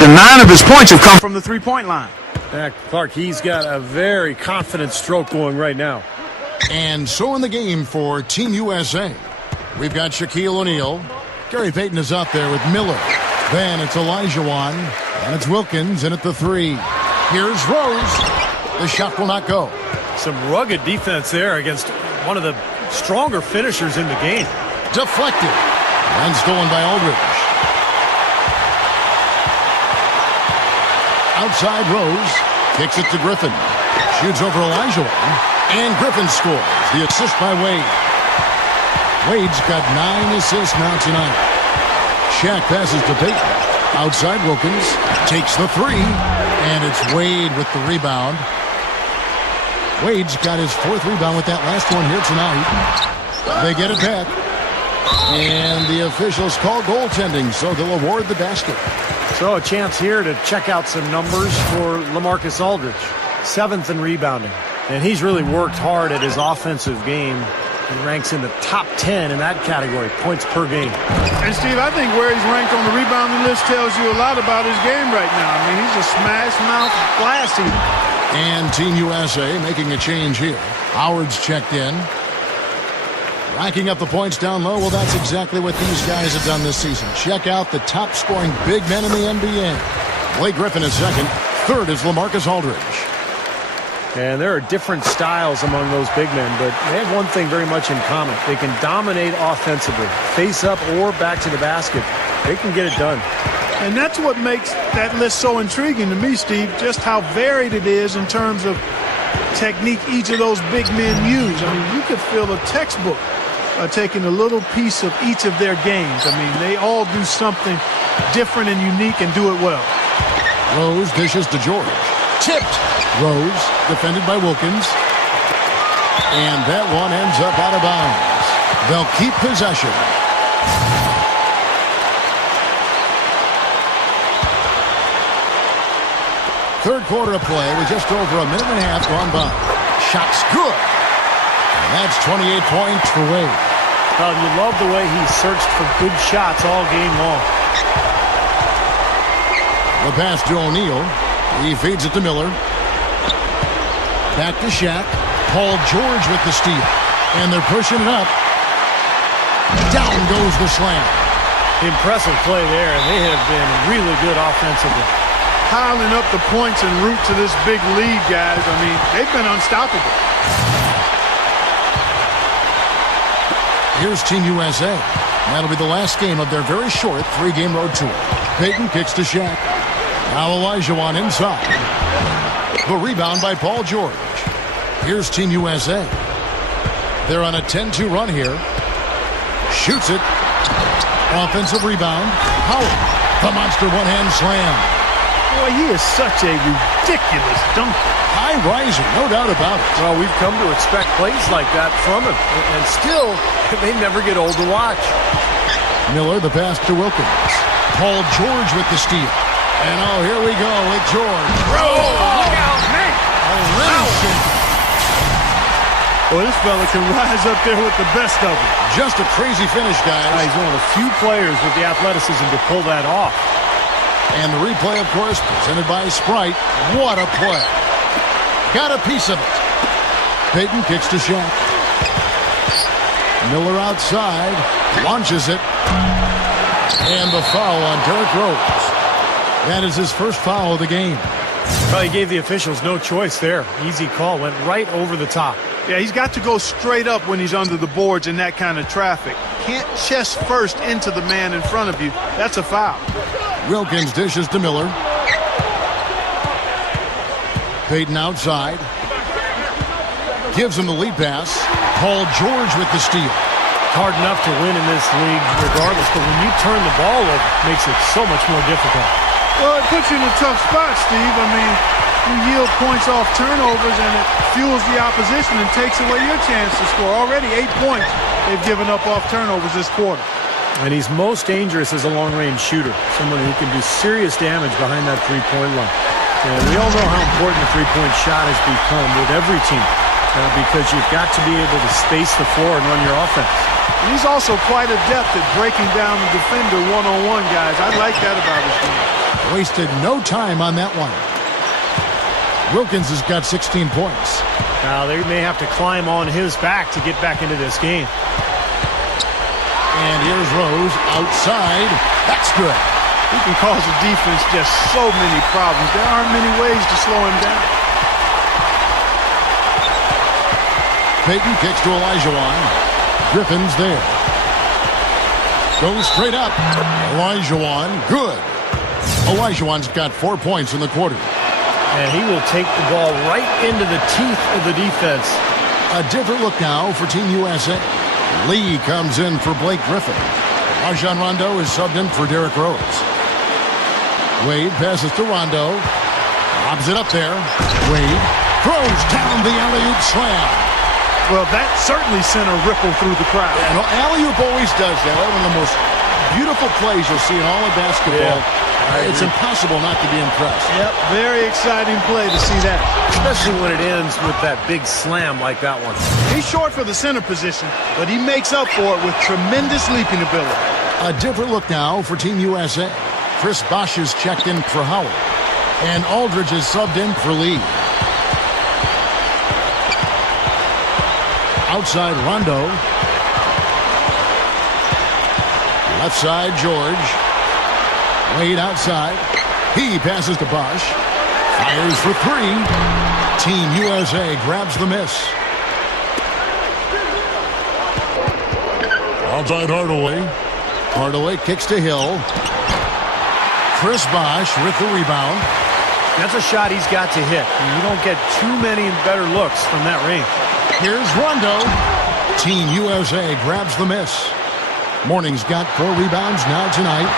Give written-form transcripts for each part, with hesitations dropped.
and 9 of his points have come from the three-point line. Clark, he's got a very confident stroke going right now. And so in the game for Team USA, we've got Shaquille O'Neal. Gary Payton is out there with Miller. Then it's Olajuwon, and it's Wilkins in at the 3. Here's Rose. The shot will not go. Some rugged defense there against one of the stronger finishers in the game. Deflected. And stolen by Aldridge. Outside Rose. Kicks it to Griffin. Shoots over Olajuwon. And Griffin scores. The assist by Wade. Wade's got 9 assists now tonight. Shaq passes to Payton. Outside Wilkins. Takes the 3. And it's Wade with the rebound. Wade's got his 4th rebound with that last one here tonight. They get it back. And the officials call goaltending, so they'll award the basket. So a chance here to check out some numbers for LaMarcus Aldridge. 7th in rebounding. And he's really worked hard at his offensive game. He ranks in the top 10 in that category, points per game. And, Steve, I think where he's ranked on the rebounding list tells you a lot about his game right now. I mean, he's a smash-mouth glass eater. And Team USA making a change here. Howard's checked in. Racking up the points down low. Well, that's exactly what these guys have done this season. Check out the top-scoring big men in the NBA. Blake Griffin is second. Third is LaMarcus Aldridge. And there are different styles among those big men, but they have one thing very much in common. They can dominate offensively, face up or back to the basket. They can get it done. And that's what makes that list so intriguing to me, Steve, just how varied it is in terms of technique each of those big men use. I mean, you could fill a textbook taking a little piece of each of their games. I mean, they all do something different and unique and do it well. Rose dishes to George. Tipped. Rose, defended by Wilkins. And that one ends up out of bounds. They'll keep possession. Third quarter of play with just over a minute and a half gone by. Shot's good. And that's 28 points for Wade. Well, you love the way he searched for good shots all game long. The pass to O'Neal. He feeds it to Miller. Back to Shaq. Paul George with the steal. And they're pushing it up. Down goes the slam. Impressive play there, and they have been really good offensively. Piling up the points en route to this big lead, guys. I mean, they've been unstoppable. Here's Team USA. That'll be the last game of their very short 3-game road tour. Payton kicks to Shaq. Now Olajuwon inside. The rebound by Paul George. Here's Team USA. They're on a 10-2 run here. Shoots it. Offensive rebound. Howard. The monster one-hand slam. Boy, he is such a ridiculous dunker. High riser, no doubt about it. Well, we've come to expect plays like that from him. And still, they never get old to watch. Miller, the pass to Wilkins. Paul George with the steal. And oh, here we go with George. Oh, look out, man. Well, this fella can rise up there with the best of them. Just a crazy finish, guys. He's one of the few players with the athleticism to pull that off. And the replay, of course, presented by Sprite. What a play. Got a piece of it. Payton kicks to Shaq. Miller outside. Launches it. And the foul on Derrick Rose. That is his first foul of the game. Well, he gave the officials no choice there. Easy call. Went right over the top. Yeah, he's got to go straight up when he's under the boards in that kind of traffic. Can't chest first into the man in front of you. That's a foul. Wilkins dishes to Miller. Payton outside. Gives him the lead pass. Paul George with the steal. Hard enough to win in this league regardless, but when you turn the ball over, it makes it so much more difficult. Well, it puts you in a tough spot, Steve. I mean, you yield points off turnovers, and it fuels the opposition and takes away your chance to score. Already 8 points they've given up off turnovers this quarter. And he's most dangerous as a long-range shooter, someone who can do serious damage behind that three-point line. And we all know how important the three-point shot has become with every team. because you've got to be able to space the floor and run your offense. And he's also quite adept at breaking down the defender one-on-one, guys. I like that about his game. Wasted no time on that one. Wilkins has got 16 points. Now they may have to climb on his back to get back into this game. And here's Rose outside. That's good. He can cause the defense just so many problems. There aren't many ways to slow him down. Payton kicks to Olajuwon. Griffin's there. Goes straight up. Olajuwon, good. Olajuwon's got 4 points in the quarter. And he will take the ball right into the teeth of the defense. A different look now for Team USA. Lee comes in for Blake Griffin. Rajon Rondo is subbed in for Derrick Rose. Wade passes to Rondo. Lobs it up there. Wade throws down the alley-oop slam. Well, that certainly sent a ripple through the crowd. And alley-oop always does that. One of the most beautiful plays you'll see in all of basketball. It's impossible not to be impressed. Yep, very exciting play to see that. Especially when it ends with that big slam like that one. He's short for the center position, but he makes up for it with tremendous leaping ability. A different look now for Team USA. Chris Bosh is checked in for Howard. And Aldridge is subbed in for Lee. Outside Rondo. Left side George. Wade outside. He passes to Bosh. Fires for three. Team USA grabs the miss. Outside Hardaway. Hardaway kicks to Hill. Chris Bosh with the rebound. That's a shot he's got to hit. You don't get too many better looks from that range. Here's Rondo. Team USA grabs the miss. Morning's got 4 rebounds now tonight.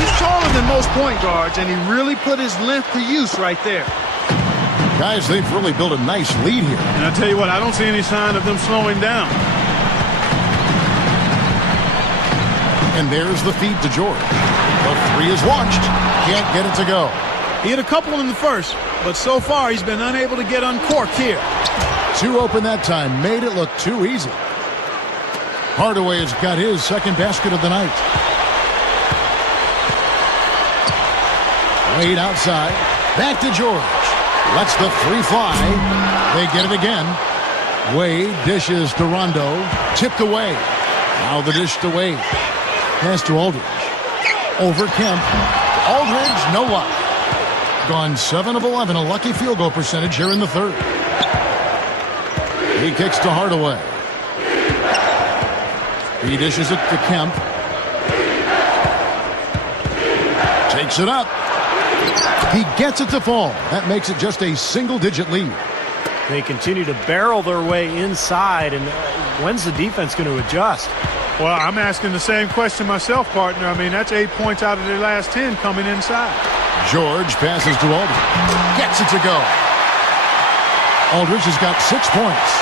He's taller than most point guards, and he really put his length to use right there. Guys, they've really built a nice lead here. And I tell you what, I don't see any sign of them slowing down. And there's the feed to George. The three is launched. Can't get it to go. He hit a couple in the first, but so far he's been unable to get uncorked here. 2 open that time. Made it look too easy. Hardaway has got his second basket of the night. Wade outside. Back to George. Lets the three fly. They get it again. Wade dishes to Rondo. Tipped away. Now the dish to Wade. Pass to Aldridge. Over Kemp. Aldridge, no luck. Gone 7 of 11. A lucky field goal percentage here in the third. He kicks to Hardaway. He dishes it to Kemp. Takes it up. He gets it to fall. That makes it just a single-digit lead. They continue to barrel their way inside, and when's the defense going to adjust? Well, I'm asking the same question myself, partner. I mean, that's 8 points out of their last 10 coming inside. George passes to Aldridge. Gets it to go. Aldridge has got 6 points.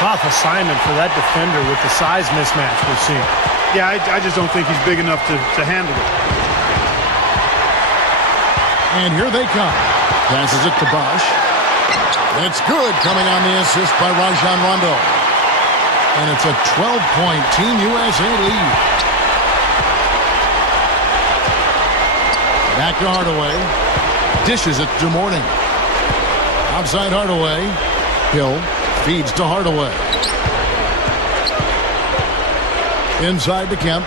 Tough assignment for that defender with the size mismatch we're seeing. Yeah, I just don't think he's big enough to handle it. And here they come. Passes it to Bosh. It's good, coming on the assist by Rajon Rondo. And it's a 12-point Team USA lead. Back to Hardaway. Dishes it to Morning. Outside Hardaway. Hill feeds to Hardaway. Inside to Kemp.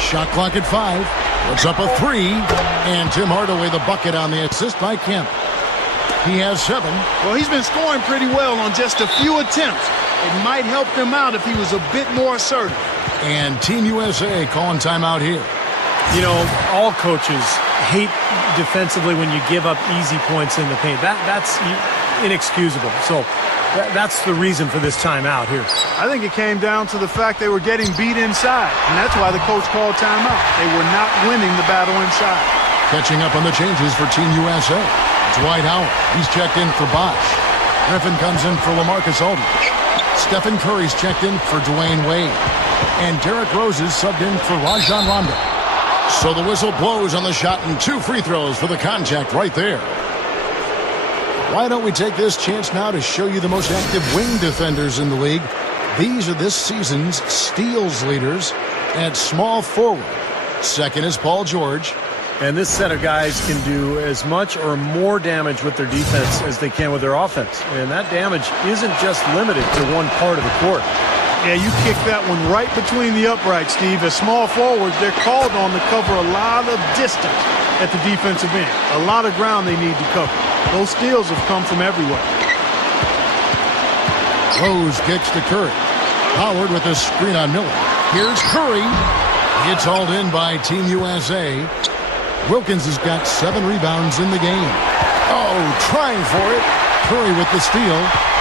Shot clock at 5. Puts up a 3. And Tim Hardaway the bucket on the assist by Kemp. He has 7. Well, he's been scoring pretty well on just a few attempts. It might help them out if he was a bit more assertive. And Team USA calling timeout here. You know, all coaches hate defensively when you give up easy points in the paint. That's inexcusable. So that's the reason for this timeout here. I think it came down to the fact they were getting beat inside, and that's why the coach called timeout. They were not winning the battle inside. Catching up on the changes for Team USA. Dwight Howard. He's checked in for Bosh. Griffin comes in for LaMarcus Aldridge. Stephen Curry's checked in for Dwayne Wade. And Derrick Rose is subbed in for Rajon Rondo. So the whistle blows on the shot and 2 free throws for the contact right there. Why don't we take this chance now to show you the most active wing defenders in the league? These are this season's steals leaders. At small forward, second is Paul George. And this set of guys can do as much or more damage with their defense as they can with their offense. And that damage isn't just limited to one part of the court. Yeah, you kick that one right between the uprights, Steve. As small forwards, they're called on to cover a lot of distance at the defensive end. A lot of ground they need to cover. Those steals have come from everywhere. Rose kicks to Curry. Howard with a screen on Miller. Here's Curry. It's hauled in by Team USA. Wilkins has got 7 rebounds in the game. Oh, trying for it. Curry with the steal.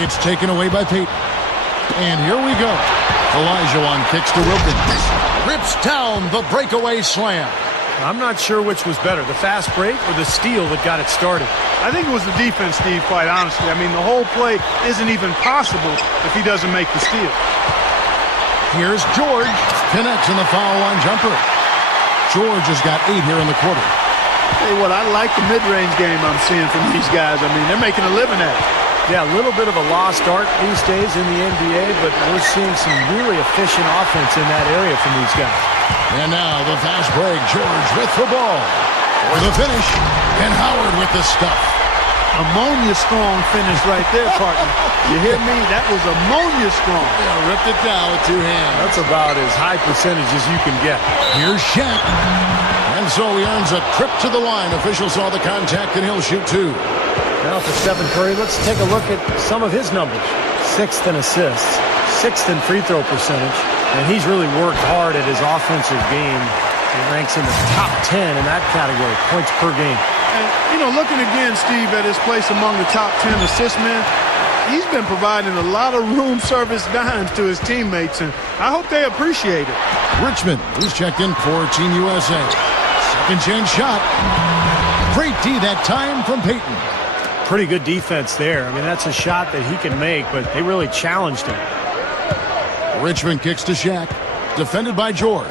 It's taken away by Payton. And here we go. Olajuwon kicks to Wilkins. Rips down the breakaway slam. I'm not sure which was better, the fast break or the steal that got it started. I think it was the defense, Steve, quite honestly. I mean, the whole play isn't even possible if he doesn't make the steal. Here's George. Connects in the foul line jumper. George has got 8 here in the quarter. Hey, what I like the mid-range game I'm seeing from these guys. I mean, they're making a living at it. Yeah, a little bit of a lost art these days in the NBA, but we're seeing some really efficient offense in that area from these guys. And now the fast break. George with the ball. For the finish. And Howard with the stuff. Ammonia strong finish right there, partner. You hear me? That was ammonia strong. Yeah, ripped it down with 2 hands. That's about as high percentage as you can get. Here's Shaq. And so he earns a trip to the line. Officials saw the contact, and he'll shoot 2. Now for Stephen Curry, let's take a look at some of his numbers. 6th in assists, 6th in free throw percentage, and he's really worked hard at his offensive game. He ranks in the top 10 in that category, points per game. And, you know, looking again, Steve, at his place among the top 10 assist men, he's been providing a lot of room service dimes to his teammates, and I hope they appreciate it. Richmond, who's checked in for Team USA. Second chance shot. Great D that time from Payton. Pretty good defense there. I mean, that's a shot that he can make, but they really challenged him. Richmond kicks to Shaq. Defended by George.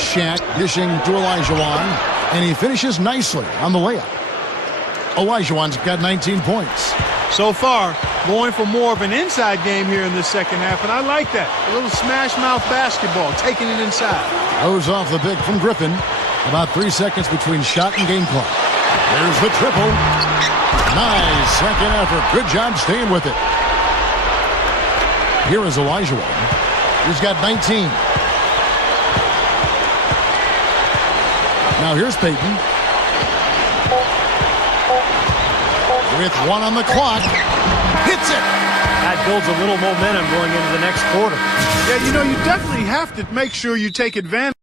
Shaq dishing to Olajuwon, and he finishes nicely on the layup. Olajuwon's got 19 points. So far, going for more of an inside game here in this second half, and I like that. A little smash mouth basketball, taking it inside. Goes off the big from Griffin. About 3 seconds between shot and game clock. There's the triple. Nice second effort. Good job staying with it. Here is Olajuwon. He's got 19. Now here's Payton. With 1 on the clock. Hits it. That builds a little momentum going into the next quarter. Yeah, you know, you definitely have to make sure you take advantage.